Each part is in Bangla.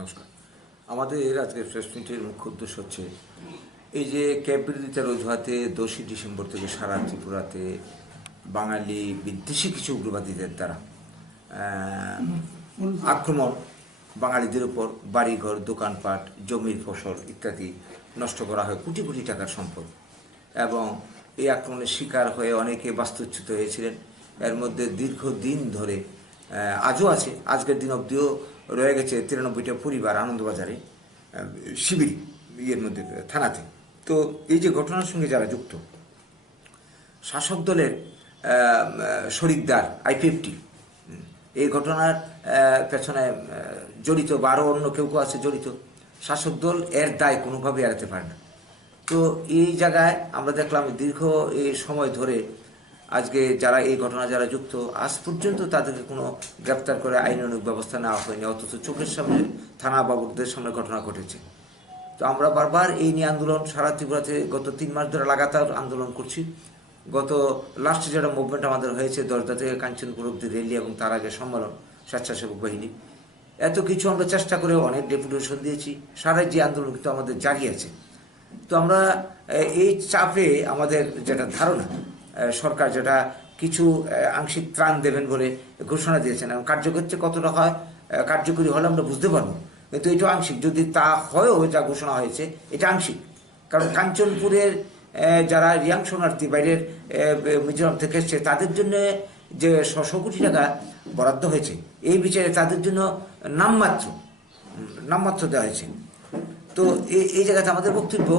নমস্কার। আমাদের আজকের প্রেস মিটের মুখ্য উদ্দেশ্য হচ্ছে এই যে ক্যাব বিরোধিতার অজুহাতে 10ই ডিসেম্বর থেকে সারা ত্রিপুরাতে বাঙালি বিদ্বেষী কিছু উগ্রবাদীদের দ্বারা আক্রমণ, বাঙালিদের উপর বাড়িঘর, দোকানপাট, জমির ফসল ইত্যাদি নষ্ট করা হয়, কোটি কোটি টাকার সম্পদ। এবং এই আক্রমণের শিকার হয়ে অনেকে বাস্তুচ্যুত হয়েছিলেন। এর মধ্যে দীর্ঘদিন ধরে আজও আছে, আজকের দিন অবধিও রয়ে গেছে 93টা পরিবার আনন্দবাজারে শিবির ইয়ের মধ্যে থানাতে। তো এই যে ঘটনার সঙ্গে যারা যুক্ত, শাসক দলের শরিকদার আইপিএফটি এই ঘটনার পেছনে জড়িত বা আরও অন্য কেউ কেউ আছে জড়িত, শাসক দল এর দায় কোনোভাবে এড়াতে পারে না। তো এই জায়গায় আমরা দেখলাম দীর্ঘ এই সময় ধরে আজকে যারা এই ঘটনা যারা যুক্ত, আজ পর্যন্ত তাদেরকে কোনো গ্রেপ্তার করে আইনানুগ ব্যবস্থা নেওয়া হয়নি, অথচ চোখের সামনে থানা বাবুদের সামনে ঘটনা ঘটেছে। তো আমরা বারবার এই নিয়ে আন্দোলন সারা ত্রিপুরাতে গত 3 মাস ধরে লাগাতার আন্দোলন করছি। গত লাস্টে যেটা মুভমেন্ট আমাদের হয়েছে, দরজা থেকে কাঞ্চনপুর অব্দি র্যালি এবং তার আগে সম্মেলন স্বেচ্ছাসেবক বাহিনী, এত কিছু আমরা চেষ্টা করে অনেক ডেপুটেশন দিয়েছি। সারা যে আন্দোলন কিন্তু আমাদের জারি আছে। তো আমরা এই চাপে আমাদের যেটা ধারণা, সরকার যেটা কিছু আংশিক ত্রাণ দেবেন বলে ঘোষণা দিয়েছেন, এবং কার্যকরী কতটা হয়, কার্যকরী হলে আমরা বুঝতে পারবো, কিন্তু এটা আংশিক। যদি তা হয়েও যা ঘোষণা হয়েছে এটা আংশিক, কারণ কাঞ্চনপুরের যারা রিয়াং শরণার্থী বাইরের মিজোরাম থেকে এসছে তাদের জন্য যে 600 কোটি টাকা বরাদ্দ হয়েছে, এই বিচারে তাদের জন্য নামমাত্র দেওয়া হয়েছে। তো এই জায়গাতে আমাদের বক্তব্য,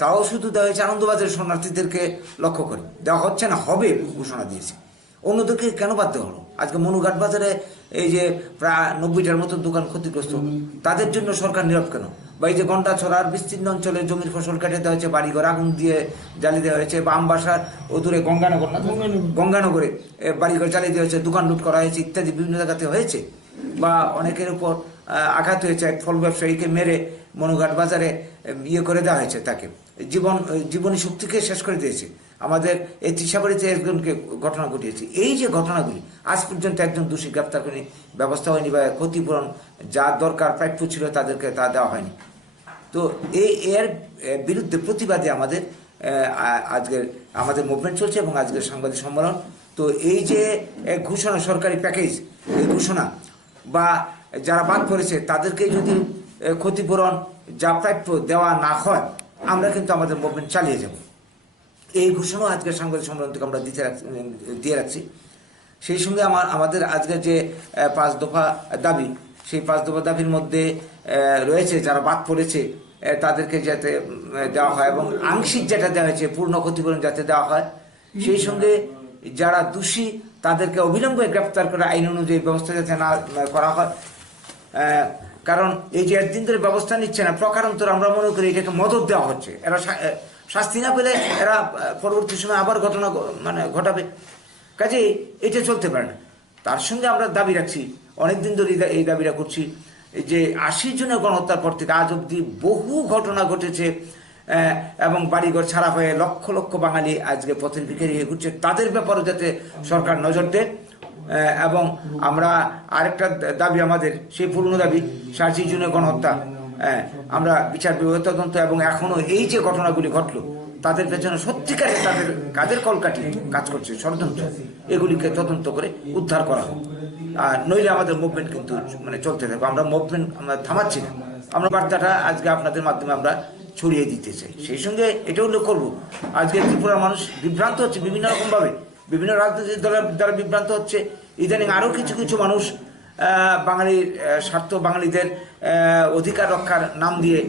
তাও শুধু দেওয়া হয়েছে আনন্দবাজারের শরণার্থীদেরকে লক্ষ্য করে, দেওয়া হচ্ছে না, হবে ঘোষণা দিয়েছে। অন্যদেরকে কেন বাদ দেওয়া হলো? আজকে মনুঘাট বাজারে এই যে প্রায় 90টার মতো দোকান ক্ষতিগ্রস্ত, তাদের জন্য সরকার নীরব কেন? বা এই যে গন্ডাছড়ার বিস্তীর্ণ অঞ্চলে জমির ফসল কেটে দেওয়া হয়েছে, বাড়িঘর আগুন দিয়ে জ্বালিয়ে দেওয়া হয়েছে, বা আমবাসার দূরে গঙ্গানগরে বাড়িঘর জ্বালিয়ে দেওয়া হয়েছে, দোকান লুট করা হয়েছে ইত্যাদি বিভিন্ন জায়গাতে হয়েছে। বা অনেকের উপর আঘাত হয়েছে, এক ফল ব্যবসায়ীকে মেরে মনুঘাট বাজারে ইয়ে করে দেওয়া হয়েছে, তাকে জীবনী শক্তিকে শেষ করে দিয়েছে। আমাদের এই ত্রিশাবাড়িতে একজনকে ঘটনা ঘটিয়েছে। এই যে ঘটনাগুলি, আজ পর্যন্ত একজন দোষী গ্রেপ্তার করেনি, ব্যবস্থা হয়নি, বা ক্ষতিপূরণ যা দরকার প্রাপ্য ছিল তাদেরকে তা দেওয়া হয়নি। তো এর বিরুদ্ধে প্রতিবাদে আমাদের মুভমেন্ট চলছে এবং আজকের সাংবাদিক সম্মেলন। তো এই যে ঘোষণা, সরকারি প্যাকেজ, এই ঘোষণা বা যারা বাদ পড়েছে তাদেরকে যদি ক্ষতিপূরণ যা প্রাপ্য দেওয়া না হয়, আমরা কিন্তু আমাদের মুভমেন্ট চালিয়ে যাব। এই ঘোষণা আজকের সাংবাদিক সম্মেলন থেকে আমরা দিয়ে রাখছি। সেই সঙ্গে আমাদের আজকের যে 5 দফা দাবি, সেই 5 দফা দাবির মধ্যে রয়েছে যারা বাদ পড়েছে তাদেরকে যাতে দেওয়া হয়, এবং আংশিক যেটা দেওয়া হয়েছে পূর্ণ ক্ষতিপূরণ যাতে দেওয়া হয়। সেই সঙ্গে যারা দোষী তাদেরকে অবিলম্বে গ্রেপ্তার করে আইন অনুযায়ী ব্যবস্থা যাতে না করা হয়। কারণ এই যে একদিন ধরে ব্যবস্থা নিচ্ছে না, প্রকারান্তর আমরা মনে করি এটাকে মদত দেওয়া হচ্ছে। এরা শাস্তি না পেলে এরা পরবর্তী সময় আবার ঘটনা ঘটাবে। কাজে এটা চলতে পারে না। তার সঙ্গে আমরা দাবি রাখছি, অনেকদিন ধরে এই দাবিটা করছি, যে 80 জনের গণহত্যার পর থেকে আজ অব্দি বহু ঘটনা ঘটেছে, এবং বাড়িঘর ছাড়া হয়ে লক্ষ লক্ষ বাঙালি আজকে পথের ভিখারি হয়ে ঘুরছে। তাদের ব্যাপারে যাতে সরকার নজর দেয়। এবং আমরা আরেকটা দাবি, আমাদের সেই পুরনো দাবি, 80 জনের গণহত্যা আমরা বিচার বিভাগীয় তদন্ত, এবং এখনো এই যে ঘটনাগুলি ঘটলো তাদের পেছনে সত্যিকারে তাদের কাদের কলকাঠি কাজ করছে, ষড়যন্ত্র, এগুলিকে তদন্ত করে উদ্ধার করা হোক। আর নইলে আমাদের মুভমেন্ট কিন্তু চলতে থাকবে। আমরা মুভমেন্ট থামাচ্ছি না। আমরা বার্তাটা আজকে আপনাদের মাধ্যমে আমরা ছড়িয়ে দিতে চাই। সেই সঙ্গে এটা উল্লেখ করবো, আজকে ত্রিপুরার মানুষ বিভ্রান্ত হচ্ছে বিভিন্ন রকমভাবে, বিভিন্ন রাজনৈতিক দলের দ্বারা বিভ্রান্ত হচ্ছে। ইদানিং আরও কিছু কিছু মানুষ বাঙালির স্বার্থ, বাঙালিদের অধিকার রক্ষার নাম দিয়ে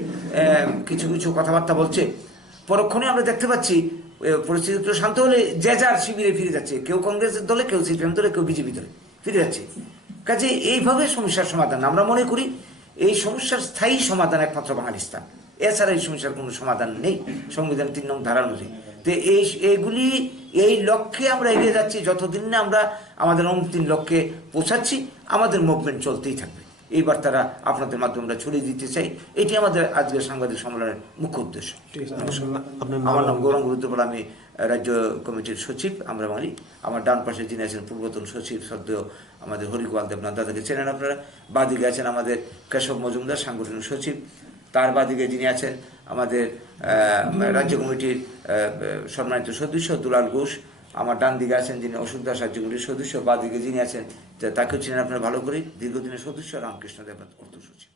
কিছু কিছু কথাবার্তা বলছে। পরক্ষণে আমরা দেখতে পাচ্ছি পরিস্থিতি একটু শান্ত হলে যে যার শিবিরে ফিরে যাচ্ছে, কেউ কংগ্রেসের দলে, কেউ সিপিএম দলে, কেউ বিজেপি দলে ফিরে যাচ্ছে। কাজে এইভাবে সমস্যার সমাধান আমরা মনে করি, এই সমস্যার স্থায়ী সমাধান একমাত্র বাঙালিস্তান, এছাড়া এই সমস্যার কোনো সমাধান নেই সংবিধান 3 নং ধারা অনুযায়ী। তো এই লক্ষ্যে আমরা এগিয়ে যাচ্ছি। যতদিন না আমরা আমাদের অন্তিম লক্ষ্যে পৌঁছাচ্ছি, আমাদের মুভমেন্ট চলতেই থাকবে। এই বার্তাটা আপনাদের মাধ্যমে আমরা ছড়িয়ে দিতে চাই। এটি আমাদের আজকের সাংবাদিক সম্মেলনের মুখ্য উদ্দেশ্য। আমার নাম গৌরাঙ্গ রুদ্রপাল, আমি রাজ্য কমিটির সচিব আমরা মানি। আমার ডান পাশে যিনি আছেন পূর্বতন সচিব সদ্য আমাদের হরিগোপাল দেবনাথ, দাদাকে চেনেন আপনারা। বাদিকে আছেন আমাদের কেশব মজুমদার, সাংগঠনিক সচিব। তার বাদিকে যিনি আছেন আমাদের রাজ্য কমিটির সম্মানিত সদস্য দুলাল ঘোষ। আমার ডান দিকে আছেন যিনি অশোক দাস, রাজ্য কমিটির সদস্য। বাদিকে যিনি আছেন তাকেও চেনেন আপনারা ভালো করে, দীর্ঘদিনের সদস্য রামকৃষ্ণ দেবনাথ, অর্থ সচিব।